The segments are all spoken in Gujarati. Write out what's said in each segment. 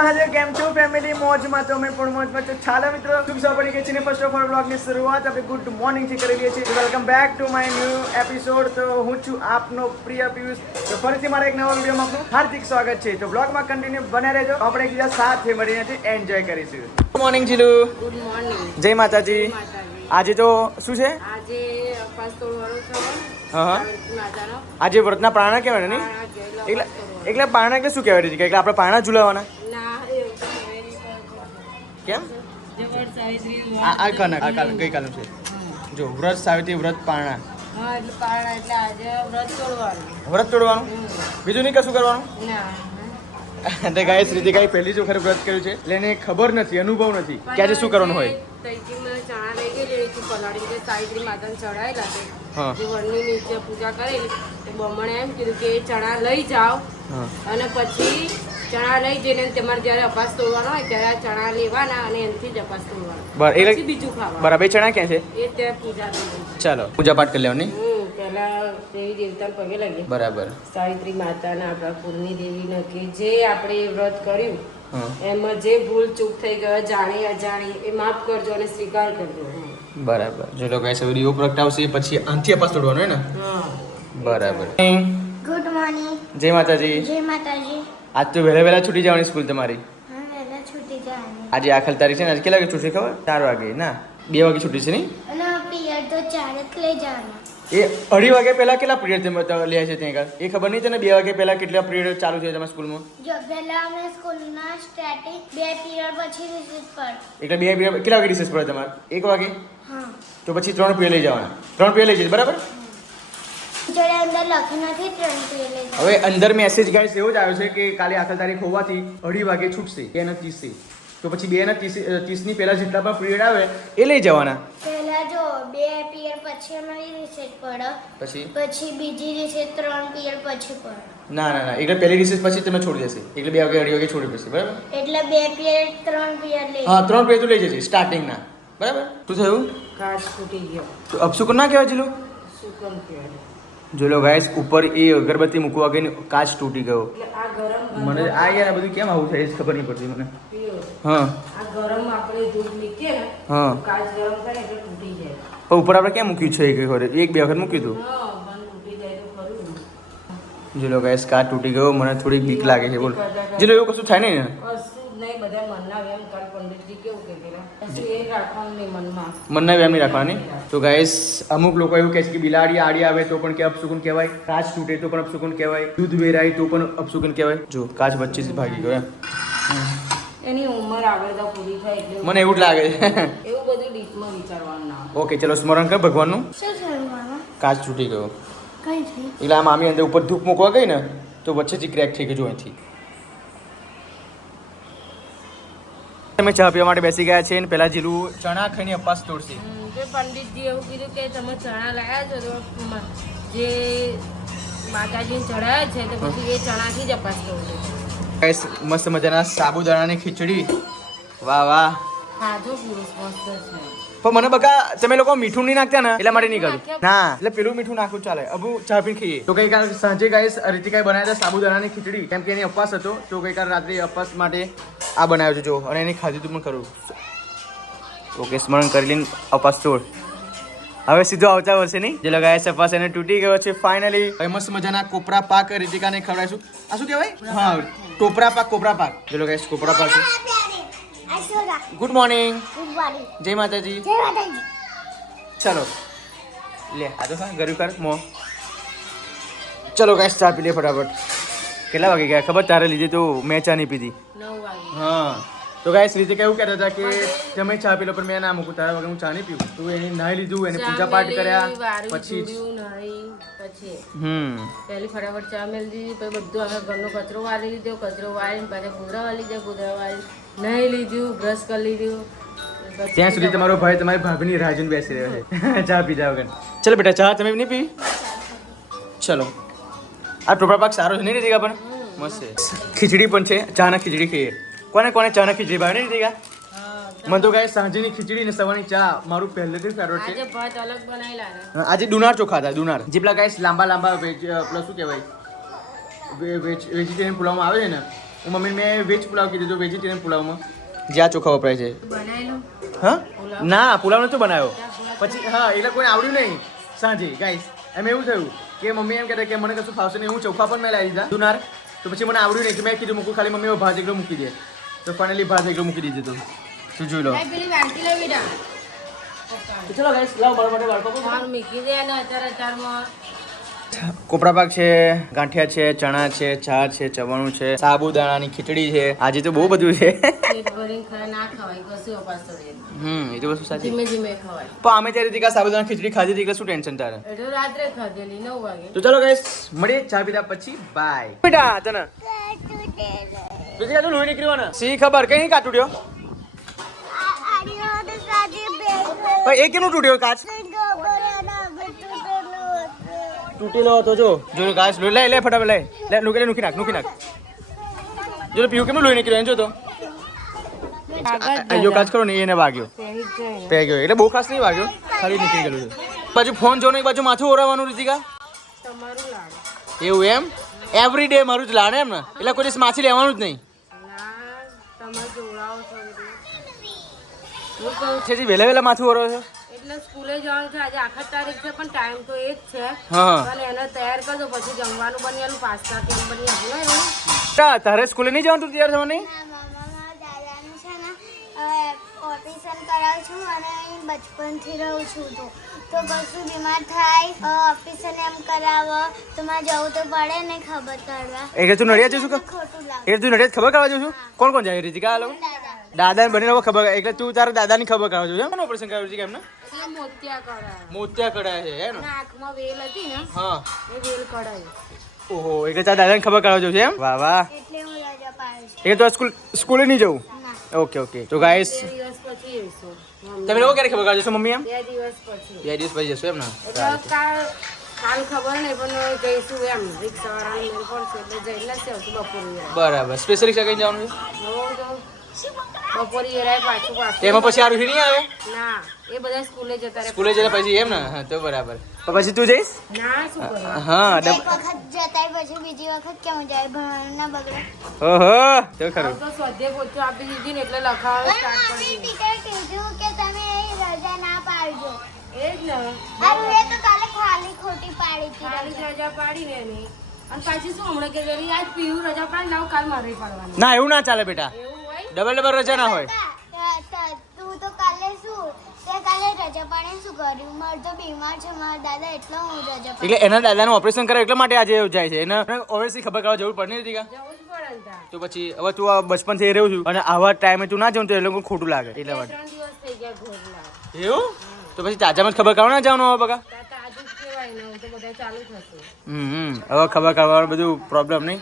મહાદેવ કેમ છો ફેમિલી મોજમાં તો અમે પણ મોજમાં તો ચાલો મિત્રો ખૂબ સૌ પડી ગઈ છે ને ફર્સ્ટ ઓફ ઓલ બ્લોગની શરૂઆત આપણે ગુડ મોર્નિંગ થી કરી લઈએ છીએ welcome back to my new episode તો હું છું આપનો પ્રિય પિયુષ તો ફરીથી મારા એક નવા વિડીયોમાં આપનું હાર્દિક સ્વાગત છે તો બ્લોગમાં કન્ટિન્યુ બને રહેજો આપણે એકબીજા સાથે મળીને એન્જોય કરીશું good morning Jilu good morning જય માતાજી આજે તો શું છે આજે અપાસ તોડવાનો છે હા માતાનો આજે વ્રતના પ્રાણા કહેવાય ને એટલે પારણા એટલે શું કહેવાય છે એટલે આપણે પારણા ઝુલાવવાના ના કેમ જબર સાવિત્રી આ ગઈકાલનું છે જો વ્રત સાવિત્રી વ્રત પારણા હા એટલે પારણા એટલે આજે વ્રત તોડવાનું વ્રત તોડવાનું બીજું નહીં કશું કરવાનું ના તે ગાય શ્રીજી ગાય પહેલી જ વખત વ્રત કર્યું છે એટલે એને ખબર નથી અનુભવ નથી કે આજે શું કરવાનું હોય તઈથી મેં ચણા લઈ ગયેલી હતી પલાળી કે સાવિત્રી માતાને ચડાયેલા છે હા જે વરની નીચે પૂજા કરેલી તે બમણે એમ કીધું કે એ ચણા લઈ જાઓ હા અને પછી ચણા લઈ જઈને તમારે જ્યારે અપાસ તોડવાનો હોય ત્યારે આ ચણા લેવાના અને એનાથી જ અપાસ તોડવાનો પછી બીજું ખાવાનું બરાબર એ ચણા ક્યાં છે એ ત્યાં પૂજા થઈ ચાલો પૂજા પાઠ કરી લેવાની પહેલા દેવી દેવતાને પગે લાગીએ બરાબર સાવિત્રી માતાના આપણા કુળની દેવીને કે જે આપણે વ્રત કર્યું હા એમાં જે ભૂલ ચૂક થઈ ગયો જાણી અજાણી એ માફ કરજો અને સ્વીકાર કરજો બરાબર જો લોકો એસે વિડિયો પ્રગટાવશે પછી આંથી અપાસ તોડવાનો હે ને હા બરાબર ગુડ મોર્નિંગ જય માતાજી જય માતાજી આજ તો વહેલા વહેલા છૂટી જવાની સ્કૂલ તમારી હા વહેલા છૂટી જવાની આજે આખલ તારીખ છે ને આજે કેટલા વાગે છૂટશે ખબર 4 વાગે ના 2 વાગે છૂટી છે નહીં અને પિયર તો 4 જ લઈ જવાના એ 2:30 વાગે પહેલા કેટલા પીરિયડ લે છે ત્યાં આગળ એ ખબર નહીં તને 2 વાગે પહેલા કેટલા પીરિયડ ચાલુ છે તમારા સ્કૂલમાં જો પહેલા અમે સ્કૂલના સ્ટાર્ટિંગ 2 પિરિયડ પછી રિસીઝ પર એટલે 2 પીરિયડ કેટલા વાગે રિસેસ પડે તમારે 1 વાગે હા તો પછી 3 પીરિયડ લઈ જવાના 3 પીરિયડ લઈ જશે બરાબર જોડે અંદર લખ્યું નથી 3 પિરિયડ લઈ જવાના હવે અંદર મેસેજ ગાઈસ એવો જ આવ્યો છે કે કાલે આખલ તારીખ હોવાથી 2:30 વાગે છૂટશે 2:30 તો પછી 2:30 ની પહેલા જેટલા પણ પીરિયડ આવે એ લઈ જવાના પહેલા જો 2 પિરિયડ પછી અમારી રિસેસ પડે પછી બીજી રિસેસ 3 પિરિયડ પછી પડે ના ના ના એટલે પહેલી રિસેસ પછી તમે છોડી દેશે એટલે 2 વાગે 2:30 વાગે છોડી પડશે બરાબર એટલે 2 પિરિયડ 3 પિરિયડ લઈ હા 3 પીરિયડ તો લઈ જશે સ્ટાર્ટિંગના બરાબર શું થયું કાચ ફૂટી ગયો તો અપસુકન ના કહેવાય જીલું સુકમ કહેવાય જો લો ગાઈસ ઉપર એ અગરબત્તી મૂકવા ગઈને કાચ તૂટી ગયો એટલે આ ગરમ મને આ યાર આ બધું કેમ આવું થાય છે ખબર નહીં પડતી મને પીઓ હા આ ગરમ આપણે દૂધ મૂકીએ ને હા કાચ ગરમ થાય એટલે તૂટી જાય પણ ઉપર આપણે કેમ મૂક્યું છે એક વખત 1-2 વખત મૂક્યું હતું હા બંધ તૂટી જાય તો ખરું જો લો ગાઈસ કાચ તૂટી ગયો મને થોડી બીક લાગે છે બોલ જે લો એવું કશું થાય નહીં ને કશું જ નહીં બધા મનના વેમ કાલ પંડિતજી કેવું કે પેલા પછી એ રાખવાનું નહીં મનમાં મનના વ્યાયામ નહીં રાખવાની તો ગાઈસ અમુક લોકો એવું કહે છે કે બિલાડી આડી આવે તો પણ કે અપશુકન કહેવાય કાચ તૂટે તો પણ અપશુકન કહેવાય દૂધ વેરાય તો પણ અપશુકન કહેવાય જો કાચ વચ્ચેથી ભાગી ગયો એની ઉંમર આગળ તો પૂરી થાય એટલે મને એવું જ લાગે છે એવું બધું ડીપમાં વિચારવાનું ના ઓકે ચલો સ્મરણ કર ભગવાનનું શું કરવાનું કાચ તૂટી ગયો કઈ થઈ એટલે આ મામી અંદર ઉપર ધૂપ મૂકવા ગઈ ને તો વચ્ચેથી ક્રેક થઈ ગયો અહીંથી તમે ચા પીવા માટે બેસી ગયા છે ને પેલા જીલું ચણા ખાઈને અપાસ તોડશે જે પંડિતજી એવું કીધું કે તમે ચણા લાયા છો તો જે માતાજીને ચડાયા છે તો પછી એ ચણાથી જ અપાસ કરવો ગાઈસ મસ્ત મજાના સાબુદાણાની ખીચડી વાહ વાહ ખાધો પુરુષ મસ્ત છે પણ મને બકા તમે લોકો મીઠું નહીં નાખતા ને એટલે માટે નહીં કરું ના એટલે પેલું મીઠું નાખવું ચાલે અબુ ચા પીને ખાઈએ તો ગઈકાલ સાંજે ગાઈસ રીતિકાએ બનાવ્યા હતા સાબુદાણાની ખીચડી કેમ કે એની અપવાસ હતો તો ગઈકાલ રાત્રે અપવાસ માટે આ બનાવ્યો છે જો અને એની ખાધું તું પણ ખરું ઓકે સ્મરણ કરી લઈને અપવાસ તોડ હવે સીધો આવતા વર્ષે નહીં જે લગાયા સપાસ એને તૂટી ગયો છે ફાઇનલી હવે મસ્ત મજાના કોપરા પાક રીતિકાને ખવડાવીશું આ શું કહેવાય હા ટોપરા પાક કોપરા પાક જે લગાયા કોપરા પાક છે ગુડ મોર્નિંગ ગુડ મોર્નિંગ જય માતાજી જય માતાજી ચલો લે આ તો હા ગરુ કર મો ચલો ગાઈસ ચા પી લે ફટાફટ કેટલા વાગે ગયા ખબર તારે લીધે તો મેં ચા નહીં પીધી 9 વાગે હા તો ગાઈસ રીતે કેવું કહેતા હતા કે તમે ચા પી લો પણ મેં ના મૂકું તારા વગર હું ચા નહીં પીવું તો એને નાહી લીધું એને પૂજા પાઠ કર્યા પછી પછી હમ પહેલી ફટાફટ ચા મેળ દીધી પછી બધું અમે ઘરનો કચરો વાળી લીધો કચરો વાળીને પાછા ગુદરા વાળી લીધા ગુદરા વાળી નહીં લીધું બ્રશ કરી લીધું ત્યાં સુધી તમારો ભાઈ તમારી ભાભીની રાહ જોઈને બેસી રહ્યો છે ચા પીધા વગર ચલો બેટા ચા તમે નહીં પી ચલો આ ટોપરા પાક સારો છે નહીં રીતિકા પણ મસ્ત છે ખીચડી પણ છે ચાના ખીચડી ખાઈએ કોને કોને ચાના ખીચડી ભાવે નહીં રીતિકા મને તો ગાય સાંજની ખીચડી ને સવારની ચા મારું પહેલેથી ફેવરેટ છે આજે ભાત અલગ બનાવેલા આજે દુનાર ચોખા હતા દુનાર જેટલા ગાય લાંબા લાંબા વેજ પ્લસ શું કહેવાય વેજીટેરિયન પુલાવમાં આવે છે ને હું મમ્મી મેં વેજ પુલાવ કીધું તો વેજીટેરિયન પુલાવમાં જ્યાં ચોખા વપરાય છે. બનાવી લો. હા ના પુલાવ નતો બનાવ્યો પછી હા એટલે કોઈને આવડ્યું નહીં સાંજે ગાઈસ એમ એવું થયું કે મમ્મી એમ કહેતા કે મને કશું ફાવશે નહીં હું ચોખા પણ મેં લાવી દીધા જુનાર તો પછી મને આવડ્યું નહીં કે મેં કીધું મૂકું ખાલી મમ્મી ભાત એકલો મૂકી દે તો ફાઇનલી ભાત એકલો મૂકી દીધું તું તું જોઈ લો. પેલી વાનગી લઈ બેટા. ચલો ગાઈસ લાવ મારા માટે બાળકો ફોન મૂકી દે ને અત્યારમાં કોપરા પાક છે, ગાંઠિયા છે, ચણા છે, ચા છે, ચવાણું છે, સાબુદાણાની ખીચડી છે. આજે તો બહુ બધું છે. પેટ ભરીને ખાય ના ખવાય કશું અપાસ થોડી. એ તો વસ્તુ સાચી. ધીમે ધીમે ખવાય. પણ અમે ત્યારે રીતિકા સાબુદાણા ખીચડી ખાધી હતી એટલે શું ટેન્શન તારે. એટલે રાત્રે ખાધેલી 9 વાગે. તો ચલો ગાઈસ મળીએ ચા પીધા પછી બાય. બેટા તને રીતિકા તું લોહી નીકળ્યો ને સી ખબર કઈ કાચ તૂટ્યો પણ એ કેનું તૂટ્યો કાચ તૂટેલો હતો જો જો કાચ લે લે ફટાફટ લે નુકી નાખ જો પીવું કેમ લોહી નીકળ્યો જો તો જો કાચ કરો ને એને વાગ્યો પે ગયો એટલે બહુ ખાસ નહીં વાગ્યો ખાલી નીકળી ગયેલું છે. બાજુ ફોન જો ને બાજુ માથું ઓરાવાનું રીતિકા તમારું લાડ. એવું એમ એવરી ડે મારું જ લાડ એમ ને એટલે કોઈ દિવસ માછી લેવાનું જ નહીં ના તમે જોડાવો છો એટલે. હું કહું છે વહેલા વહેલા માથું ઓરો છો એટલે સ્કૂલે જવાનું છે આજે આખા તારીખ છે પણ ટાઈમ તો એ જ છે. હા અને એને તૈયાર કરજો પછી જમવાનું બની આલું પાસ્તા કેમ બની આલું ને તારે સ્કૂલે નહીં જવાનું તું તૈયાર થવાની ઓપરેશન કરાવું છું અને બચપનથી રહું છું તો કશું બીમાર થાય ઓપરેશન એમ કરાવો તો મારે જવું તો પડે ને ખબર કરવા એટલે તું નડિયાદ જશું કે ખોટું લાગે એટલે તું નડિયાદ ખબર કરવા જશું કોણ કોણ જાય રીતિકા આ લોકો દાદા બની લોકો ખબર એટલે તું તારા દાદાની ખબર કરવા જશું એમ ઓપરેશન કરાવ્યું છે એમને એટલે મોતિયા કરાય. મોતિયા કઢાય છે હે ને નાકમાં વેલ હતી ને હા એ વેલ કઢાય. ઓહો એટલે તારા દાદાની ખબર કરવા જવું છે એમ વાહ વાહ એટલે હું રજા પાડું છું એટલે તો સ્કૂલે નહીં જવું ઓકે ઓકે તો ગાઈસ 2 દિવસ પછી જઈશું. તમે લોકો ક્યારે ખબર કાઢો છો મમ્મી એમ 2 દિવસ પછી 2 દિવસ પછી જશો એમ ને એટલે કાલ ખબર નહીં પણ જઈશું એમ રિક્ષાવાળાને મેલ પડશે એટલે જઈને જ આવશું બપોરે. બરાબર સ્પેશિયલ રિક્ષા કઈ જવાનું છે બપોરે એરાય પાછું એમાં પછી આ રૂહી નહીં આવે ના એ બધા સ્કૂલે જતા રહે. સ્કૂલે જતા પછી એમ ને હા તો બરાબર તો પછી તું જઈશ ના શું કરે હા એક વખત જતાય પછી બીજી વખત કેમ જાય ભણવાનું ના બગડે ઓહો તો ખરું તો સ્વાધ્યાય પોતે આપી દીધી ને એટલે લખાવાનું સ્ટાર્ટ કરી દીધું. ટીચરે કીધું કે તમે રજા ના પાડજો એ જ ને અરે એ તો કાલે ખાલી ખોટી પાડી હતી ખાલી રજા પાડી ને એની અને પાછી શું હમણાં કે વેલી આજ પીવું રજા પાડી લાવ કાલ મારે પાડવાની ના એવું ના ચાલે બેટા એવું હોય ડબલ રજા ના હોય તું તો કાલે શું તે કાલે રજા પાડીને શું કર્યું મારે તો બીમાર છે મારા દાદા એટલે હું રજા એટલે એના દાદાનું ઓપરેશન કરે એટલા માટે આજે જાય છે એને ઓબ્વિયસલી ખબર કરવા જરૂર પડે નથી જવું જ પડે ને તાર. તો પછી હવે તું આ બચપનથી રહ્યો છું અને આવા ટાઈમે તું ના જાઉં તો એ લોકો ખોટું લાગે એટલા માટે 3 દિવસ થઈ ગયા ઘોરલા. એવું તો પછી તાજામાં જ ખબર કરવા ના જવાનું હવે બકા તાજું જ કહેવાય ને તો બધા ચાલુ થશે. હવે ખબર કરવાનું બધું પ્રોબ્લેમ નહીં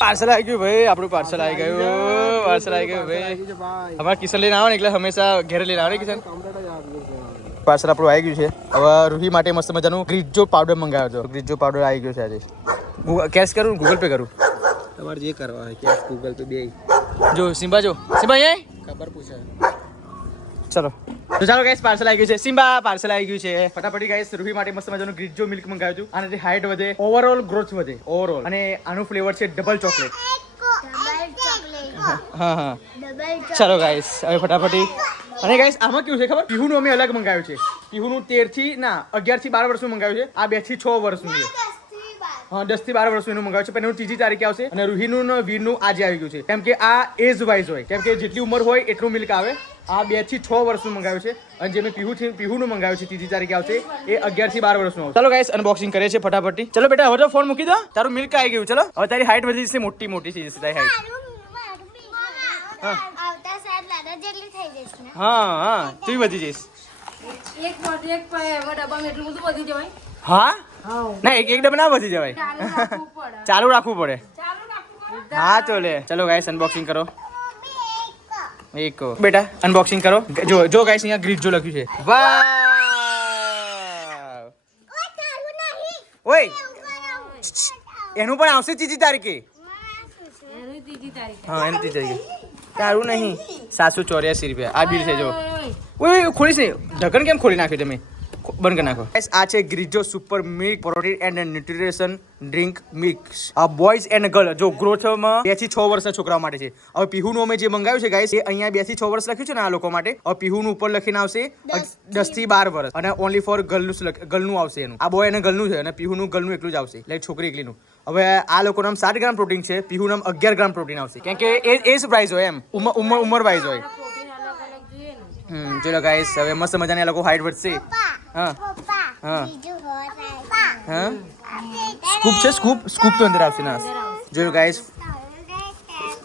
પાર્સલ આવી ગયું ભાઈ આપણું પાર્સલ આવી ગયું ભાઈ અમારા કિશન લઈને આવે ને એટલે હંમેશા ઘરે લઈને આવે ને કિશન પાર્સલ આપણું આવી ગયું છે હવે રૂહી માટે મસ્ત મજાનું ગ્રીજો પાવડર મંગાવ્યો હતો ગ્રીજો પાવડર આવી ગયો છે આજે કેશ કરું ગૂગલ પે કરું તમારે જે કરવા હોય કેશ ગૂગલ પે બે જો સિમ્બા અહીંયા ખબર પૂછે ચલો તો ચાલો ગાઈસ પાર્સલ આવી ગયું છે સિમ્બા પાર્સલ આવી ગયું છે ફટાફટી ગાઈસ રૂહી માટે મસ્ત મજાનું ગ્રીજો મિલ્ક મંગાવ્યું હતું આનાથી હાઈટ વધે ઓવરઓલ ગ્રોથ વધે ઓવરઓલ અને આનું ફ્લેવર છે ડબલ ચોકલેટ હા ચાલો ગાઈસ હવે ફટાફટી અને ગાઈસ આમાં કેવું છે ખબર પીહુનું અમે અલગ મંગાવ્યું છે પીહુનું 13 થી 11 થી 12 વર્ષનું મંગાવ્યું છે આ 2 થી 6 વર્ષનું છે હા 10 થી 12 વર્ષનું એનું મંગાવ્યું છે પણ એનું ત્રીજી તારીખે આવશે અને રૂહીનું ને વીરનું આજે આવી ગયું છે કેમ કે આ એજ વાઇઝ હોય કેમ કે જેટલી ઉંમર હોય એટલું મિલ્ક આવે આ 2 થી 6 વર્ષનું મંગાવ્યું છે અને જે મેં પીહુનું મંગાવ્યું છે ત્રીજી તારીખે આવશે એ 11 થી 12 વર્ષનું આવશે ચલો ગાઈસ અનબોક્સિંગ કરીએ છીએ ફટાફટી ચલો બેટા હવે તો ફોન મૂકી દો તારું મિલ્ક આવી ગયું ચલો હવે તારી હાઈટ વધી જશે મોટી થઈ જશે તારી હાઈટ આવતા સાત દાદા જેટલી થઈ જશે ને હા તું વધી જઈશ એક ડબ્બામાં એટલું બધું વધી જવાય. હા હા ના એક ડબ્બા ના વધી જવાય ચાલુ રાખવું પડે. ચાલુ રાખવું પડે હા તો લે ચલો ગાઈસ અનબોક્સિંગ કરો એક બેટા અનબોક્સિંગ કરો જો ગાઈસ અહીંયા ગ્રીજો લખ્યું છે વાહ ઓય એનું પણ આવશે ત્રીજી તારીખે એની ત્રીજી તારીખે. હા એની ત્રીજી તારીખે તારું નહીં 784 રૂપિયા આ બિલ છે જો ઓય, ઓય. ઓય ખોલીશ નહીં ઢક્કન કેમ ખોલી નાખ્યું તમે બંધ કરી નાખો. Guys, આ છે ગ્રીજો super milk protein and nutrition drink mix. આ બોયઝ એન્ડ ગર્લ જો ગ્રોથમાં 2 થી 6 વર્ષના છોકરાઓ માટે છે. હવે પીહુનું અમે જે મંગાવ્યું છે ગાઈસ, એ અહીંયા 2 થી 6 વર્ષ લખ્યું છે ને આ લોકો માટે. હવે પીહુનું ઉપર લખીને આવશે 10 થી 12 વર્ષ અને ઓનલી ફોર ગર્લનું આવશે એનું. આ બોય અને ગર્લનું છે અને પીહુનું ગર્લનું એકલું જ આવશે, એટલે છોકરી એકલીનું. હવે આ લોકોનું નામ 7 ગ્રામ પ્રોટીન છે, પીહુનું નામ 11 ગ્રામ પ્રોટીન આવશે, કેમ કે એ જ પ્રાઇસ હોય એમ, ઉંમર વાઇઝ હોય. પ્રોટીન અલગ અલગ જોઈએ ને. ચલો ગાઈસ, હવે મસ્ત મજાની આ લોકો હાઈટ વધશે. હા હા હા સ્કૂપ છે, સ્કૂપ તો અંદર આવશે ના. જોયું ગાઈસ,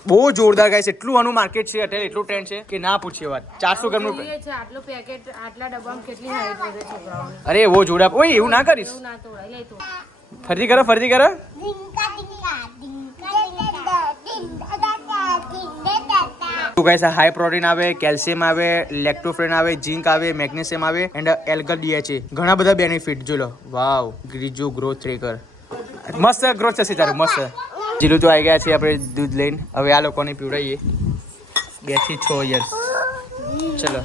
બહુ જોરદાર ગાઈસ. એટલું આનું માર્કેટ છે અત્યારે, એટલું ટ્રેન્ડ છે કે ના પૂછીએ વાત. 400 ગ્રામનું જોઈએ છે આટલું પેકેટ, આટલા ડબ્બામાં કેટલી હાઈટ વધે છોકરાઓને. અરે વો જોડા. ઓય એવું ના કરીશ. એવું ના તોડાય, લઈ તો. ફરતી કરો, ફરતી કરો. તો ગાઈસ, આ હાઈ પ્રોટીન આવે, કેલ્શિયમ આવે, લેક્ટોફ્રેન આવે, ઝિંક આવે, મેગ્નેશિયમ આવે એન્ડ એલ્ગલ DHA. ઘણા બધા બેનિફિટ. જો લો, વાવ, ગ્રીજો ગ્રોથ ટ્રેકર. મસ્ત ગ્રોથ થશે તારું, મસ્ત. જીલું તો આવી ગયા છે આપણે દૂધ લઈને. હવે આ લોકોને પીવડાવીએ 2 થી 6 યર્સ. ચલો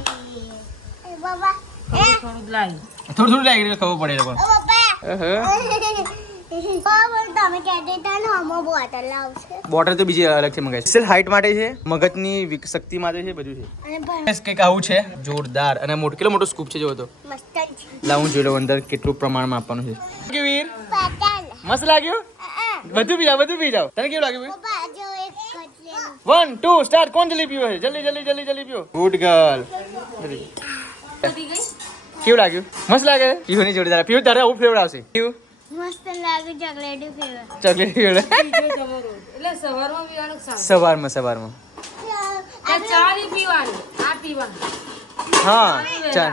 થોડું લાવી. થોડું લાગી ખબર પડે લોકો. બોટલ તો બીજી અલગથી મંગાવી છે, હાઈટ માટે છે, મગજની શક્તિ માટે છે, બધું છે. કંઈક આવું છે જોરદાર. અને કેટલો મોટો સ્કૂપ છે, જો તો લાવું જોઈ લો અંદર કેટલું પ્રમાણમાં આપવાનું છે. વીર મસ્ત લાગ્યું. બધું પી જાઓ, બધું પી જાઓ. તને કેવું લાગ્યું? 1 2 સ્ટાર્ટ. કોણ જલ્દી પીવો છે? જલ્દી પીવો. Good girl. કેવું લાગ્યું? મસ્ત લાગે. પીવાની જોરદાર. પીવું તારે આવું ફ્લેવર આવશે. પીવું મસ્ત લાગે. ચોકલેટી ફ્લેવર. Chocolate flavour. એટલે સવારમાં પીવાનું, સવારમાં ચા નહીં પીવાની, આ પીવાનું. હા ચાલ.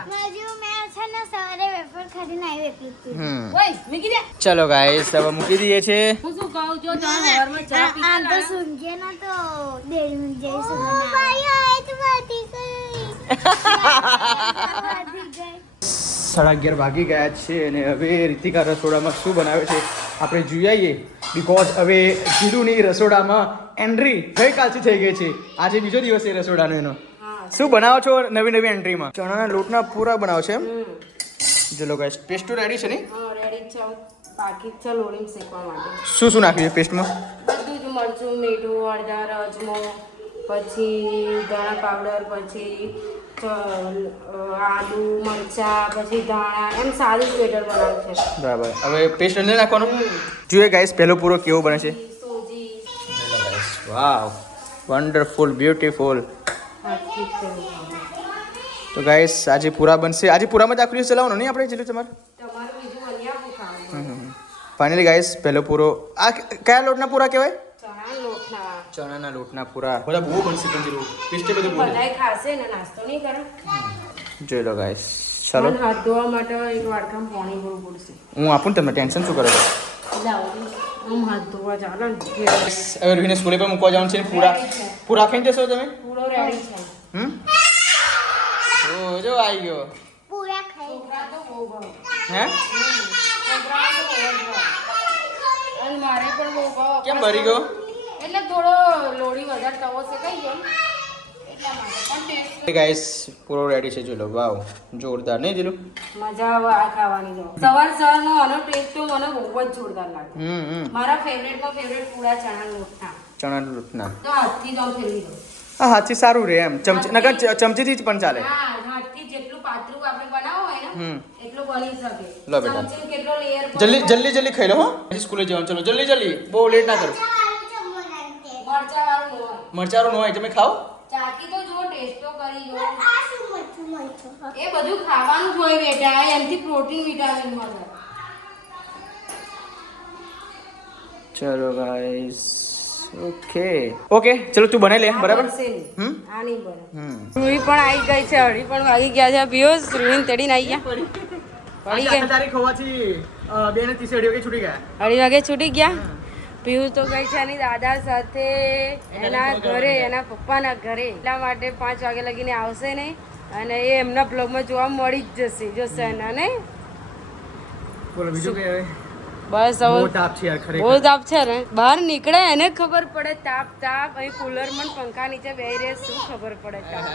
સવારે વેફર ખાધીને આવી એટલી ઓય મૂકી દે. ચલો ગાઈસ, હવે મૂકી દઈએ છે. હું શું કહું, જો તમે સવારમાં ચા પીતા આમ તો ના, સુનજે ના તો ડેરી જઈશું. ભાઈ આ તો વાતી ગઈ. 11:30 વાગી ગયા છે અને હવે રીતિકા રસોડામાં શું બનાવે છે આપણે જોઈ આવીએ. બીકોઝ હવે જીલુની રસોડામાં એન્ટ્રી ગઈકાલથી થઈ ગઈ છે. આજે બીજો દિવસ છે રસોડાનો એનો. શું બનાવો છો નવી એન્ટ્રીમાં? ચણાના લોટના પૂરા બનાવો છે એમ. ચલો ગાઈસ, પેસ્ટ રેડી છે ને? હા રેડી છે. બાકી છે લોણીને શેકવા માટે. શું નાખ્યું છે પેસ્ટમાં? બધું જ મરચું, મીઠું, હળદર, અજમો, પછી ધાણા પાવડર, પછી આદુ, મરચા, પછી ધાણા, એમ સારું જ બેટર બનાવ્યું છે. બરાબર. હવે પેસ્ટ અંદર નાખવાનું. જોઈએ ગાઈસ પહેલો પૂરો કેવો બને છે. સોજી વાવ, વન્ડરફુલ, બ્યુટીફુલ. હાથથી જ છે. તો ગાઈસ આજે પૂરા બનશે. આજે પૂરામાં જ આખું દિવસ ચલાવવાનું નહીં આપણે? જેટલું તમારે તમારું બીજું અન્યા ખાવાનું. ફાઇનલી ગાઈસ પહેલો પૂરો. આ કયા લોટના પૂરા કહેવાય? ચણા લોટના. ચણાના લોટના પૂરા. બધા બહુ બનશે પણ જીરું. ટેસ્ટ બધું બહુ. બધાય ખાશે ને, નાસ્તો નહીં કરે. જોઈ લો ગાઈસ. ચાલો મને હાથ ધોવા માટે એક વાડકામાં પાણી ભરવું પડશે. હું આપું ને, તમે ટેન્શન શું કરો છો? લાવો હું હાથ ધોવા ચાલો ને. હવે રોહિને સ્કૂલે પર મૂકવા જવાનું છે. પૂરા ખાઈને જશો તમે? પૂરો રેડી છે. ઓ જો આવી ગયો. પૂરા ખાઈ છોકરા તો બહુ ભાવ. હે છોકરા તો બહુ જ ભાવ. અને મારે પણ બહુ ભાવ. કેમ ભરી ગયો? એટલે થોડો લોડી વધારે તવો શેકાઈ ગયો ને, એટલા માટે. પણ taste ગાઈસ પૂરો રેડી છે. જોઈ લો. વાવ, જોરદાર નહીં જીલું? મજા આવે આ ખાવાની. જો સવારનો આનો ટેસ્ટ તો મને બહુ જ જોરદાર લાગે. મારા ફેવરેટમાં ફેવરેટ પૂરા ચણા લોટના. ચણાના લોટના. તો હાથથી તો ફેરવી દો. હા, હાથથી સારું રહે એમ. ચમચીથી જ પણ ચાલે. હા, હાથથી જેટલું પાતળું આપણે બનાવવું હોય ને એટલું બની શકે. લો બેટા. ચમચીમાં કેટલો લેયર જલ્દી ખાઈ લો. હો પછી સ્કૂલે જવાનું. ચલો જલ્દી. બહુ લેટ ના કરો. મરચાવાળું હોય. મરચારું ન હોય તમે ખાઓ. ચાખી તો જો, ટેસ્ટ તો કરી જો. એ બધું ખાવાનું જ હોય બેટા, એમથી પ્રોટીન વિટામિન મળે. ચલો ગાઈસ. ઓકે ચલો તું બનાવી લે. બરાબર. બનશે નહીં. આ નહીં બને. રૂહી પણ આવી ગઈ છે, હળી પણ વાગી ગયા છે. પિયુષ રૂહીને તેડીને આવી ગયા. પડી ગઈ. તારીખ હોવાથી 2:30 અઢી વાગે છૂટી ગયા. 2:30 વાગે છૂટી ગયા. પિયુષ તો ગઈ છે એની દાદા સાથે એના ઘરે, એના પપ્પાના ઘરે. એટલા માટે 5 વાગે લગીને આવશે નહીં અને એ એમના બ્લોગમાં જોવા મળી જ જશે. જો સના ને બોલો બીજું કઈ હવે? બસ બહુ હવે તાપ છે યાર ખરેખર. બહુ તાપ છે ને. બહાર નીકળે એને ખબર પડે તાપ. અહીં કુલરમાં પંખા નીચે બેહી રહે, શું ખબર પડે તાપ.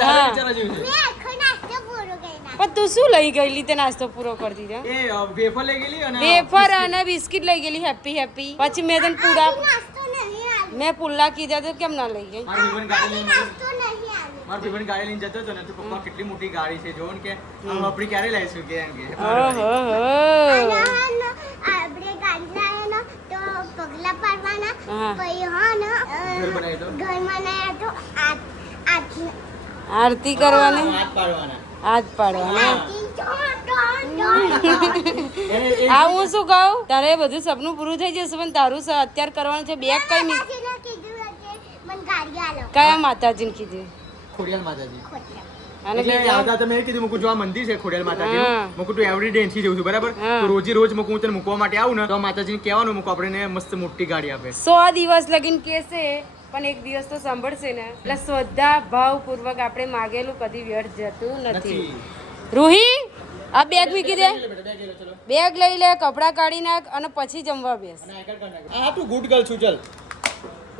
તારે વિચારવા જેવું છે. આખો નાસ્તો પૂરો કરી પણ તું શું લઈ ગયેલી તે નાસ્તો પૂરો કરી દીધો એ વેફર લઈ ગયેલી અને વેફર અને બિસ્કિટ લઈ ગયેલી હેપી હેપી પછી મેં તને પૂરા નાસ્તો નહીં આવ્યો. મેં પુલ્લા કીધા તો કેમ ના લઈ ગઈ મારી ભાઈબંધ ગાડી લઈને નાસ્તો નહીં આવ્યો. મારા ભાઈબંધ ગાડી લઈને જતો હતો ને તો પપ્પા કેટલી મોટી ગાડી છે જોવો ને કે આપણી ક્યારે લઈશું કે એમ કે ઓહો આપણે ગાંઠલા હે ને તો પગલા પાડવાના હા. પછી હા ને ઘર બનાવી દો ઘરમાં ના તો આરતી કરવાની હાથ પાડવાના હાથ પાડવાના એને એ આ હું શું કહું તારે બધું સપનું પૂરું થઈ જશે પણ તારું અત્યારે કરવાનું છે બેગ કઈ મને ગાડી આલો કયા માતાજીને કીધું ખોડિયાલ માતાજી અને એટલે બીજા આવતા તમે એ કીધું મૂકું જો આ મંદિર છે ખોડિયાલ માતાજી હા. મૂકું તું એવરી ડે અહીંથી જઉં છું બરાબર હા. તો રોજે રોજ મૂકું હું તને મૂકવા માટે આવું ને તો માતાજીને કહેવાનું મૂકું આપણે મસ્ત મોટી ગાડી આપે 100 દિવસ લગીને કેસે પણ એક દિવસ તો સાંભળશે ને એટલે શ્રદ્ધા ભાવ પૂર્વક આપણે માગેલું કદી વ્યર્થ જતું નથી રૂહી આ બેગ મૂકી દે બેગ લઈ લે કપડા કાઢી નાખ અને પછી જમવા બેસ હા તું ગુડ ગર્લ છું ચલ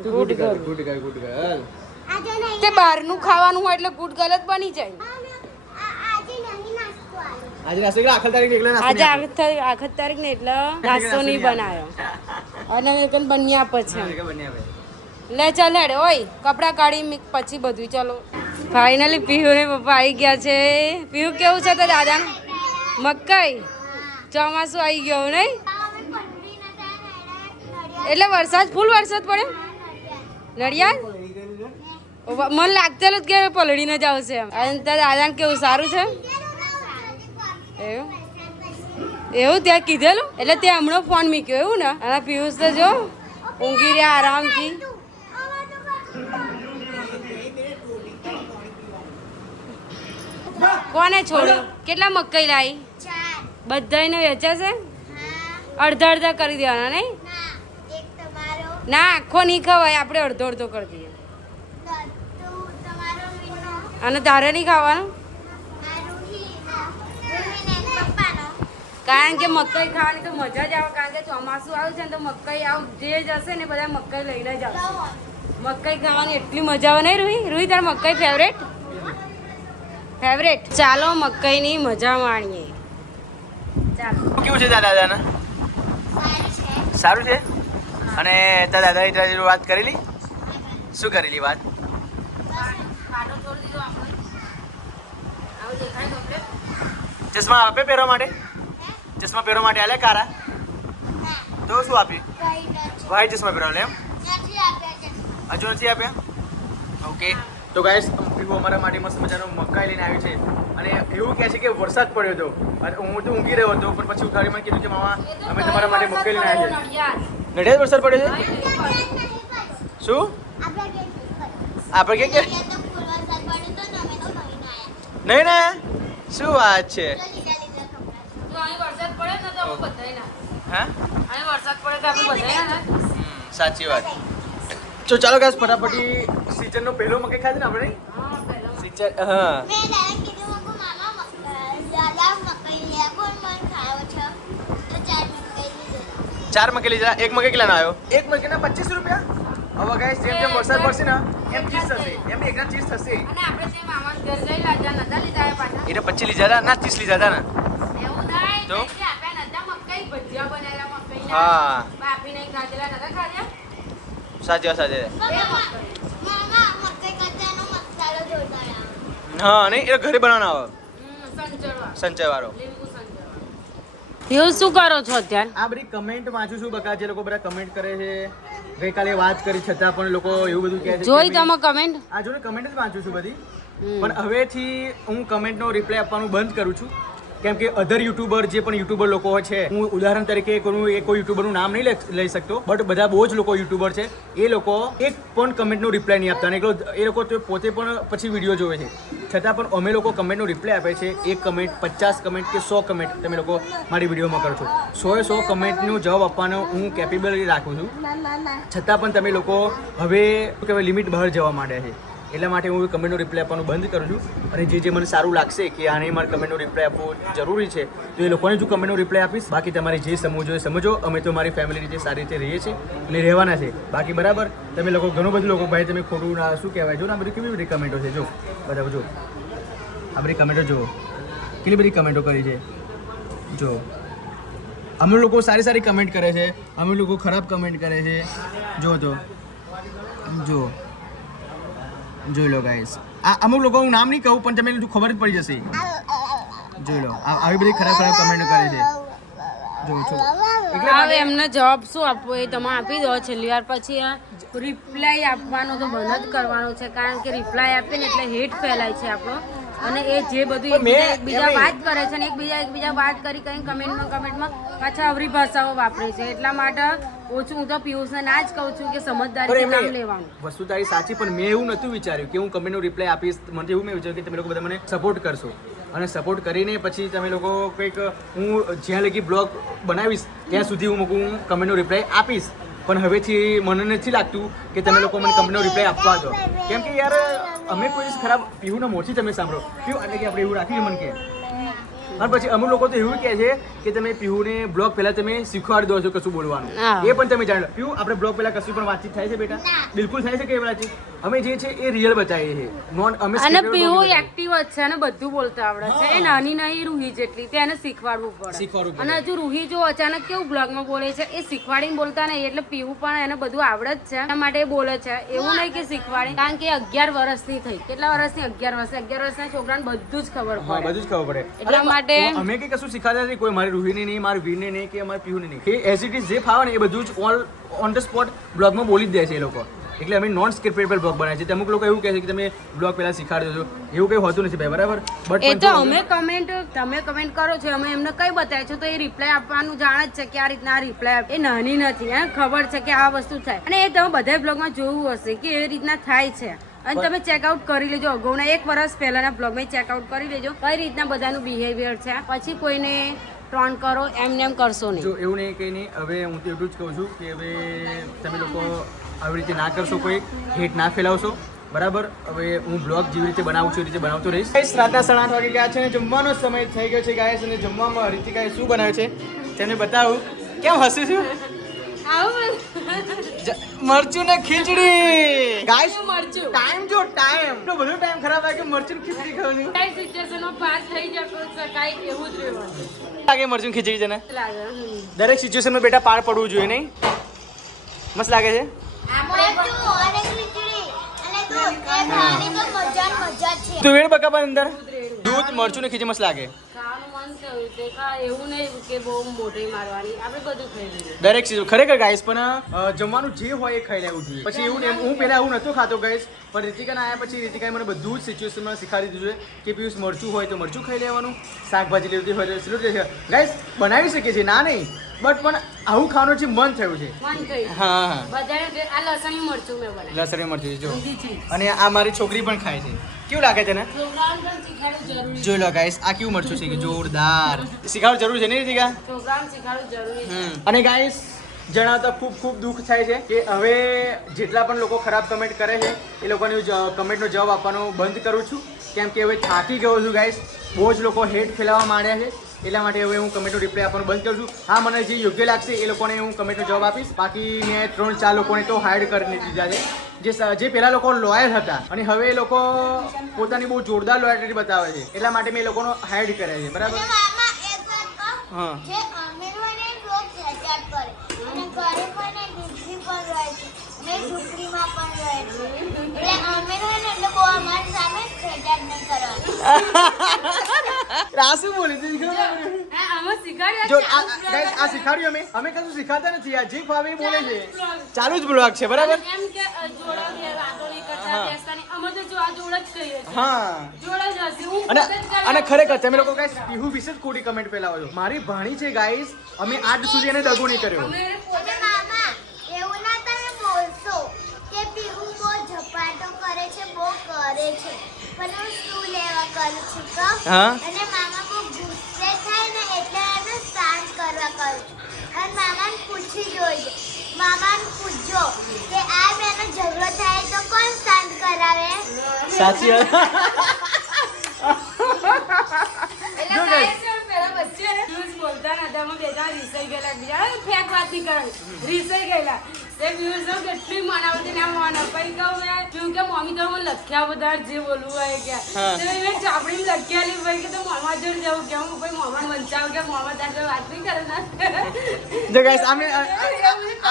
Good girl. Good girl good girl આજે નહીં તે બહારનું ખાવાનું હોય એટલે ગુડ ગલત બની જાય આજે નહીં નાસ્તો આલો આજે નાસ્તો કે આખર તારીખ એકલા નાસ્તો આજે નહીં આપે. આખત તારીખ ને એટલે નાસ્તો નહીં બનાવ્યો અને એકન બની આપે છે હા, કે બન્યા ભાઈ. લે ચાલ હેડ ઓય કપડા કાઢી પછી બધું ચાલો ફાઇનલી પીહુ ને પપ્પા આવી ગયા છે પીહુ કેવું છે તો દાદા મકાઈ ચોમાસું આવી ગયું નહીં એટલે વરસાદ ફૂલ વરસાદ પડે નડિયાદ મને લાગતેલું જ કે પલળીને જ આવશે એમ અને તારા દાદાને કેવું સારું છે એવું એવું ત્યાં કીધેલું એટલે ત્યાં હમણાં ફોન મૂક્યો એવું ને અને પિયુષ તો જો ઊંઘી રહ્યા આરામથી કોને છોડ્યું કેટલા મકાઈ લાવી બધાને વેચાશે અડધા અડધા કરી દેવાના નહીં એક તમારો ના આખો નહીં ખવાય આપણે અડધો અડધો કરી દઈએ તમારો મીનો અને તારે નહીં ખાવાનું આ રૂહીને પપ્પાનો કારણ કે મકાઈ ખાવાની તો મજા જ આવે કારણ કે ચોમાસું આવ્યું છે ને તો મકાઈ આવ જે જશે ને બધા મકાઈ લઈને જ આવશે મકાઈ ખાવાની એટલી મજા આવે નહીં રૂહી રૂહી તાર મકાઈ ફેવરેટ ચાલો મકાઈની મજા માણીએ ચાલો કેવું છે તારા દાદાને સારું છે અને તારા દાદાએ તારી જોડે વાત કરેલી શું કરેલી વાત ચશ્મા આપે પહેરવા માટે ચશ્મા પહેરવા માટે આલે કારા તો શું આપ્યું કઈ નથી વ્હાઈટ ચશ્મા પહેરવા એમ નથી આપ્યા છે હજુ નથી આપ્યા ઓકે તો ગાઈસ અમારા માટે મસ્ત મજાનો મકાઈ લઈને આવી છે અને એવું કહે છે કે વરસાદ પડ્યો હતો અને હું તો ઊંઘી રહ્યો હતો પણ પછી ઉઘાડીમાં કીધું કે મામા અમે તમારા માટે મકાઈ લઈને આવ્યા છે નડિયાદ વરસાદ પડ્યો છે શું આપણે કે તો પૂર્વસાદ પડ્યો તો તમે તો મહિના આયા નહીં ને શું વાત છે તો લીધા લીધા કપડાં જો અહીં વરસાદ પડે ને તો આપણે બધાય ના હા અહીં વરસાદ પડે તો આપણે બધાય ના સાચી વાત તો ચાલો ગાઈસ ફટાફટી સીઝનનો પહેલો મકાઈ ખાધી ને આપણે સીઝન હા મેં દાદા કીધું મકુ મામા દાદા મકાઈ લે કોણ મન ખાવ છો તો ચાર મકાઈ લીધો ચાર મકાઈ લીધા એક મકાઈ કેટલાનો આવ્યો એક મકાઈના 25 રૂપિયા હવે ગાઈસ જેમ જેમ વરસાદ પડશે ને એમ ચીજ થશે એમ એકના ચીજ થશે અને આપણે જે મામાના ઘર ગયેલા હતા નતા લીધા એ પાછા એને 25 લીધા હતા ના 30 લીધા હતા ને એવું થાય તો? કે આપણે નતા મકાઈ ભજીયા બનાવેલા મકાઈ હા બાપી નહીં ખાધેલા નતા ખાધ્યા સાચી વાત સાચી વાત. મામા મકાઈ કચાનો મસાલો જોરદાર આવે હા નહીં એ ઘરે બનાવવાનો આવે સંચળવા સંચય વાળો લીંબુ સંચળવા એવું શું કરો છો અત્યારે આ બધી કમેન્ટ વાંચું છું બકા જે લોકો બધા કમેન્ટ કરે છે ગઈકાલે વાત કરી છતાં પણ લોકો એવું બધું કહે છે કે જોઈ ભાઈ- તમે કમેન્ટ આ જોને કમેન્ટ જ વાંચું છું બધી પણ હવેથી હું કમેન્ટનો રિપ્લાય આપવાનું બંધ કરું છું કેમ કે અધર યુટ્યુબર જે પણ યુટ્યુબર લોકો છે હું ઉદાહરણ તરીકે કોઈ યુટ્યુબરનું નામ નહીં લઈ શકતો બટ બધા બહુ જ લોકો યુટ્યુબર છે એ લોકો એક પણ કમેન્ટનો રિપ્લાય નહીં આપતા અને એ લોકો તો પોતે પણ પછી વિડીયો જોવે છે છતાં પણ અમે લોકો કમેન્ટનો રિપ્લાય આપે છે એક કમેન્ટ 50 કમેન્ટ કે 100 કમેન્ટ તમે લોકો મારી વિડીયોમાં કરો છો 100 કમેન્ટનો જવાબ આપવાનો હું કેપેબલ રાખું છું છતાં પણ તમે લોકો હવે શું કહેવાય લિમિટ બહાર જવા માંડ્યા છે એટલા માટે હું કમેન્ટનો રિપ્લાય આપવાનું બંધ કરું છું અને જે મને સારું લાગશે કે આને મારે કમેન્ટનો રિપ્લાય આપવો જરૂરી છે તો એ લોકોને જ હું કમેન્ટનો રિપ્લાય આપીશ બાકી તમારે જે સમજવું એ સમજો અમે તો મારી ફેમિલી રીતે સારી રીતે રહીએ છીએ અને રહેવાના છે બાકી બરાબર તમે લોકો ઘણું બધું લોકો ભાઈ તમે ખોટું શું કહેવાય જો ને આ બધી કેવી બધી કમેન્ટો છે જો બરાબર જો આ બધી કમેન્ટો જુઓ કેટલી બધી કમેન્ટો કરી છે જો. અમુક લોકો સારી કમેન્ટ કરે છે, અમુક લોકો ખરાબ કમેન્ટ કરે છે. જો તો જો જોઈ લો ગાઈસ. આ અમુક લોકો હું નામ નહીં કહું પણ તમે ખબર જ પડી જશે. જોઈ લો આવી બધી ખરાબ કમેન્ટ કરે છે. જો છો હવે એમને જવાબ શું આપવો એ તમે આપી દો છેલ્લી વાર. પછી રિપ્લાય આપવાનો તો બંધ જ કરવાનો છે, કારણ કે રિપ્લાય આપીએ ને એટલે હેટ ફેલાય છે આપણો. અને એ જે બધું એકબીજા વાત કરે છે ને એકબીજા વાત કરી કમેન્ટમાં પાછા અવરી ભાષાઓ વાપરે છે. એટલા માટે ઓછું હું તો પિયુષને ના જ કહું છું કે સમજદારી કામ લેવાનું. વસ્તુ તારી સાચી, પણ મેં એવું નહોતું વિચાર્યું કે હું કમેન્ટનો રિપ્લાય આપીશ. મને એવું મેં વિચાર્યું કે તમે લોકો બધા મને સપોર્ટ કરશો અને સપોર્ટ કરીને પછી તમે લોકો કંઈક હું જ્યાં લગી બ્લોગ બનાવીશ ત્યાં સુધી હું કમેન્ટનો રિપ્લાય આપીશ. પણ હવેથી મને નથી લાગતું કે તમે લોકો મને કમેન્ટનો રિપ્લાય આપવા દો, કેમ કે યાર અમે કોઈ ખરાબ પીહુના મોઢથી તમે સાંભળો પીહુ એટલે કે આપણે એવું રાખીએ મને કે. અને પછી અમુક લોકો તો એવું કહે છે કે તમે પીહુને બ્લોગ પહેલા તમે શીખવાડી દો છો કશું બોલવાનું. એ પણ તમે જાણી લો. પીહુ આપણે બ્લોગ પહેલા કશું પણ વાતચીત થાય છે બેટા? બિલકુલ થાય છે કે વાતચીત? અમે જે છે એ રિયલ બતાવીએ છીએ. અમે અને પીહુ એક્ટિવ જ છે અને બધું બોલતા આવડે છે. એ નાની નહીં રૂહી જેટલી, તેને શીખવાડવું પડે. અને હજુ રૂહી જો અચાનક કેવું બ્લોગમાં બોલે છે એ શીખવાડીને બોલતા નહીં, એટલે પીહુ પણ એને બધું આવડે જ છે એના માટે બોલે છે. એવું નહીં કે શીખવાડી, કારણ કે 11 વર્ષની થઈ. કેટલા વર્ષની? 11 વર્ષના છોકરાને બધું જ ખબર પડે. બધું જ ખબર પડે. એટલા માટે અમે કઈ કશું શીખાતા નથી કોઈ, મારી રૂહીને નહીં, મારી વીરને નહીં કે અમારી પીહુને નહીં. એ એઝ ઇટ ઇઝ જે ફાવે ને એ બધું જ ઓન ધ સ્પોટ બ્લોગમાં બોલી જ દે છે એ લોકો. એટલે અમે નોન સ્ક્રિપ્ટેડ બ્લોગ બનાવીએ છીએ. અમુક લોકો એવું કહે છે કે તમે બ્લોગ પહેલા શીખાડો છો, એવું કંઈ હોતું નથી ભાઈ, બરાબર? એ તો અમે તમે કમેન્ટ કરો છો, અમે એમને કઈ બતાવીએ છો તો એ રિપ્લાય આપવાનું જાણે જ છે કે આ રીતના રિપ્લાય એ નાની નથી. ખબર છે કે આ વસ્તુ થાય, અને એ તમે બધા બ્લોગમાં જોવું હશે કે એ રીતના થાય છે. અને તમે ચેકઆઉટ કરી લેજો અગાઉના 1 વર્ષ પહેલાના બ્લોગમાં ચેકઆઉટ કરી લેજો કઈ રીતના બધાનું બિહેવિયર છે. પછી કોઈને ટ્રોન કરો એમ કરશો નહીં. જો એવું નહીં કંઈ નહીં. હવે હું તો એટલું જ કહું છું કે હવે તમે લોકો આવી રીતે ના કરશો, કોઈ હેટ ના ફેલાવશો, બરાબર? હવે હું બ્લોગ જેવી રીતે બનાવું છું એ રીતે બનાવતો રહીશ. રાતના 8:30 વાગે ગયા છે અને જમવાનો સમય થઈ ગયો છે ગાઈસ. અને જમવામાં રીતિકાએ શું બનાવ્યું છે તેને બતાવું. કેમ હસે છું? મરચું ને ખીચડી ગાઈસ. મરચું ટાઈમ જો ટાઈમ તો બધો ટાઈમ ખરાબ આવે કે મરચું ખીચડી ખાવાની. કઈ સિચ્યુએશનમાં પાસ થઈ શકાય એવું જ રહેવાનું. લાગે મરચું ખીચડી છે ને? લાગે દરેક સિચ્યુએશનમાં બેટા પાર પડવું જોઈએ, નહીં? મસ્ત લાગે છે. તું બકા પણ અંદર દૂધ મરચું ને ખીચડી મસ્ત લાગે. ખાવાનું મન થયું તે એવું નહીં કે બહુ મોટી મારવાની, આપણે બધું ખાઈ લઈએ. દરેક ચીજ ખરેખર ગાઈસ, પણ જમવાનું જે હોય એ ખાઈ લેવું જોઈએ. પછી એવું હું પહેલા એવું નહોતો ખાતો ગાઈસ, પણ રીતિકાને આવ્યા પછી રીતિકાએ મને બધું જ સિચ્યુએશનમાં શીખવાડી દીધું છે કે પિયુષ મરચું હોય તો મરચું ખાઈ લેવાનું, શાકભાજી લેવી હોય તો સિલુટ ગાઈસ બનાવી શકીએ છીએ, ના નહીં, બટ પણ આવું ખાવાનું છે મન થયું છે. મન થયું. હા બધાને આ લસણી મરચું મેં બનાવ્યું. લસણી મરચું જો, અને આ મારી છોકરી પણ ખાય છે. કેવું લાગે છે ને? છોકરાઓને પણ શીખવાડવું જરૂરી છે. જોઈ લો ગાઈસ, આ કેવું મરચું છે કે જોરદાર. શીખવાડવું જરૂર છે ને રીતિકા? છોકરાઓને શીખવાડવું જરૂરી છે. અને ગાઈસ જણાવતા ખૂબ દુઃખ થાય છે કે હવે જેટલા પણ લોકો ખરાબ કમેન્ટ કરે છે એ લોકોની કમેન્ટનો જવાબ આપવાનો બંધ કરું છું, કેમ કે હવે થાકી ગયો છું ગાઈસ. બહુ જ લોકો હેટ ફેલાવવા માંડ્યા છે, એટલા માટે હવે હું કમેન્ટનો રિપ્લાય આપવાનું બંધ કરું છું. હા, મને જે યોગ્ય લાગશે એ લોકોને હું કમેન્ટનો જવાબ આપીશ. બાકી મેં 3-4 લોકોને તો હાઈડ કરીને દીધા છે, જે પહેલા લોકો લોયલ હતા અને હવે એ લોકો પોતાની બહુ જોરદાર લોયલ્ટી બતાવે છે, એટલા માટે મેં એ લોકોનો હાઈડ કર્યા છે, બરાબર? હા. રાસુ બોલી તી ખબર? આમાં શીખવાડ્યા જો છે. ગાઈસ આ શીખવાડ્યું અમે કશું શીખાતા નથી. આ જે ફાવે એ બોલે છે, ચાલુ જ બ્લોગ છે, બરાબર? એમ કે જોડા વાતો નહીં કરતા, બેસતા નહીં. અમે તો જો આ જોડ જ કહીએ છીએ. હા. જોડ જ હશે. હું અને પોતે જ કરવા અને ખરેખર તમે લોકો ગાઈસ પીહુ વિશે જ ખોટી કમેન્ટ ફેલાવો છો. મારી ભાણી છે ગાઈસ, અમે આજ સુધી એને દગો નહીં કર્યો. અમે પોતે જ એવું ના તમે બોલશો કે પીહુ બહુ ઝપાટો કરે છે, બહુ કરે છે, પણ હું શું લેવા કરું છું કહો? હા. અને મામા બહુ ગુસ્સે થાય ને એટલે એને શાંત કરવા કરું છું. અને મામાને પૂછી જોઈજો, મામાને પૂછજો કે આ બેનો ઝઘડો થાય તો કોણ શાંત કરાવે? સાચી વાત. એટલે કાંઈ છે, પેલા વચ્ચે ને યુઝ બોલતા નતા. અમે બે જણા રીસાઈ ગયેલા. બીજા ફેક વાત નહીં કરવાની. રીસાઈ ગયેલા. એ વ્યુઅર્સ કેટલી મનાવતી ના મન અપાઈ કહું મેં શું કે મમ્મી તો મને લખ્યા બધા જે બોલવું હોય કે હા. તો મેં ચાપડી લખ્યાલી ભાઈ કે તો મામા જોડે જવું કે હું ભાઈ મામાને વંચાવ કે મામા તારે વાત નહીં કરે ના જો ગાઈસ આમને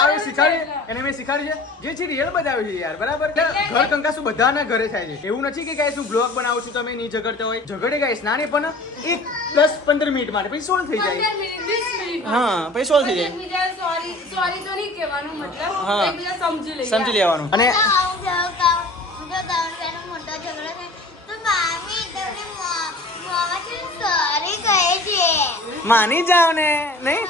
આવે શીખાડી એને મેં શીખાડી છે જે છે રિયલ બતાવ્યું છે યાર બરાબર ઘર કંકાસુ બધાના ઘરે થાય છે એવું નથી કે ગાઈસ હું બ્લોગ બનાવું છું તમે નહીં ઝઘડતા હોય ઝઘડે ગાઈસ ના નહીં પણ એક 10-15 મિનિટ માટે પછી સોલ્વ થઈ જાય 15 મિનિટ 20 મિનિટ હા પછી સોલ્વ થઈ જાય એકબીજા સોરી તો નહીં કહેવાનું મતલબ હા. એકબીજા સમજી લેવાનું અને જો ત્રણ મોટો ઝઘડો થાય તો મામી તમને મોમાં છે સોરી કહે છે. માની જાવ ને નહીં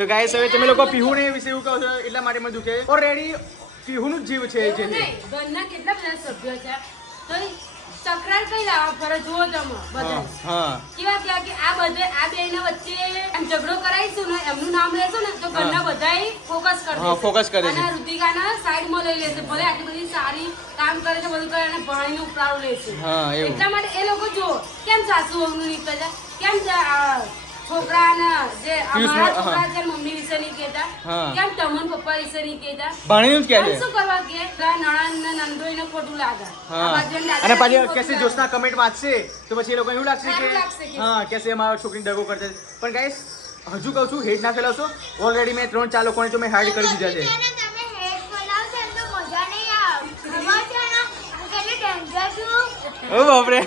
તો ગાઈસ હવે તમે લોકો પીહુને વિશે એવું કહો છો એટલા માટે મને દુખે ઓલરેડી પીહુનું જ જીવ છે જે એવું નહીં. ઘરના કેટલા બધા સભ્યો છે તો તકરાર કઈ લાવવા પડે જુઓ તમે બધા હા કેવા થયા કે આ બેયના વચ્ચે એમ ઝઘડો કરાઈશું ને એમનું નામ લેશું ને તો ઘરના બધાય ફોકસ કરી હા, focus કરે છે. અને ઋતિકાના સાઈડમાં લઈ લેશે ભલે આટલી બધી સારી કામ કરે છે બધું કરે અને ભણીને ઉપરાવ લેશે હા, એવું. એટલા માટે એ લોકો જો કેમ સાસુ વહુનું નીકળે છે કેમ છોકરાના જે અમારા હા. છોકરા છે મમ્મી વિશે નહીં કહેતા હા. કેમ તમન પપ્પા વિશે નહીં કહેતા ભાણીનું જ કહે પણ છે શું કરવા કે નણંદ ને નંદોઈને ખોટું લાગે હા આ બાજુ દાદા અને પાછી ખોટું કેસે લાગે. જોશના કમેન્ટ વાંચશે તો પછી એ લોકો એવું લાગશે સારું લાગશે કે કે હા કેસે અમારા છોકરીને દગો કરતા છે. પણ ગાઈસ હજુ કહું છું હેટ ના ફેલાવશો ઓલરેડી મેં 3-4 લોકોને તો મેં હાઈડ કરી દીધા છે તમે હેડ બોલાવશો ને તો મજા નહીં આવે. ખબર છે ને હું કેટલી ડેન્જર છું. ઓ બાપરે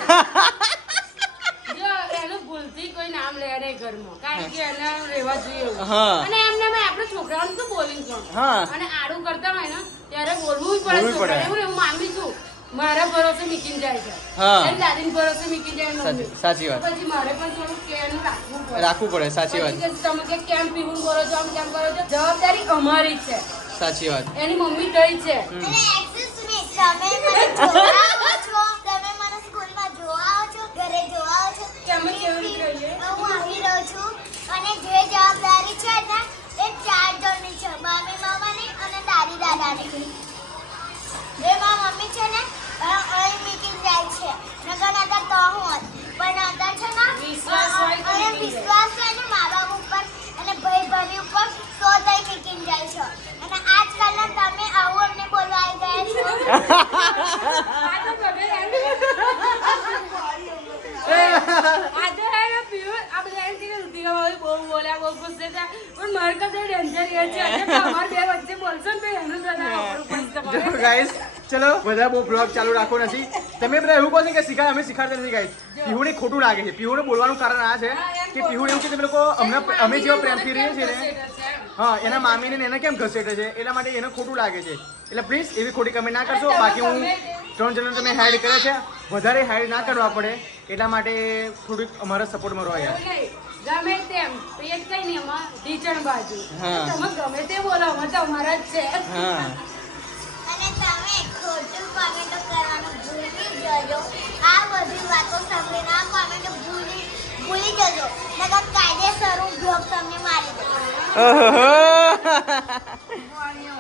જો એનું ભૂલથી કોઈ નામ લે નહીં ઘરમાં કારણ કે એને રહેવા જોઈએ એવું. હા. અને એમને મેં આપણે છોકરાઓને શું બોલી છું હા. અને આડું કરતા હોય ને ત્યારે બોલવું જ પડે બોલવું પડે. છોકરાને. એવું માનવી છું મારા ભરોસે મીકીને જાય છે હા. એની દાદીને ભરોસે મીકી જાય મમ્મી. સાચી વાત. તો પછી મારે પણ થોડું કેરનું રાખવું પડે રાખવું પડે સાચી વાત પછી કે તમે કે કેમ પીવું કરો છો આમ કેમ કરો છો જવાબદારી અમારી જ છે સાચી વાત એની મમ્મી ગઈ છે અને excuse me, તમે મને જોવા આવો છો? તમે મને સ્કૂલમાં જોવા આવો છો? ઘરે જોવા આવો છો? કે અમે કેવી રીતે રહીએ? હું આવી રહું છું અને જે જવાબદારી છે ને એ 4 જણની છે મામી મામાની અને દાદી દાદાની. એ મારા મમ્મી છે ને અહીં મીટિંગ જાય છે નગર નગર તો હું હોત. પણ અંદર છે ને વિશ્વાસ હોય તો અને meeting જાય. વિશ્વાસ છે ને મા બાપ ઉપર અને ભાઈ ભાભી ઉપર તો તઈ મીટિંગ જાય છે અને આજકાલના તમે આવું અમને બોલવા આવી ગયા છો. આ તો ગમે એમ. આ તો હે ને પીવું આ બધા એમ કે ઋતિકા ભાભી બહુ બોલ્યા બહુ ગુસ્સે થયા પણ મારે કદે ડેન્જર એ છે અને તમારે બે વચ્ચે બોલશો ને તો એનું તો ના આપણું પણ જો તમારે ગાઈસ ચલો બધા બહુ બ્લોગ ચાલુ રાખો નથી તમે બધા એવું કહો છો કે શીખાય અમે શીખાડતા નથી ગાઈસ પીહુને ખોટું લાગે છે પીહુને બોલવાનું કારણ આ છે કે પીહુને એવું કે તમે લોકો અમે જેવા પ્રેમથી રહીએ છીએ ને હા એના મામીને ને એને કેમ ઘસેટે છે એટલા માટે એને ખોટું લાગે છે એટલે પ્લીઝ એવી ખોટી કમેન્ટ ના કરશો બાકી હું 3 જણને તમે હાઈડ કરે છે વધારે હાઈડ ના કરવા પડે એટલા માટે થોડીક અમારા સપોર્ટમાં રહો યાર એવું નહીં. ગમે તેમ પેટ કઈ નહીં એમાં ઢીચણ બાજુ હા. તમે ગમે તે બોલો અમે તો અમારા જ છે હા અને તમે ખોટું કોમેન્ટો કરવાનું ભૂલી જજો. આ બધી વાતો સાંભળીને આ કોમેન્ટો ભૂલી જજો નકર કાયદેસર હું બ્લોગ તમને મારી દઉં. ઓહો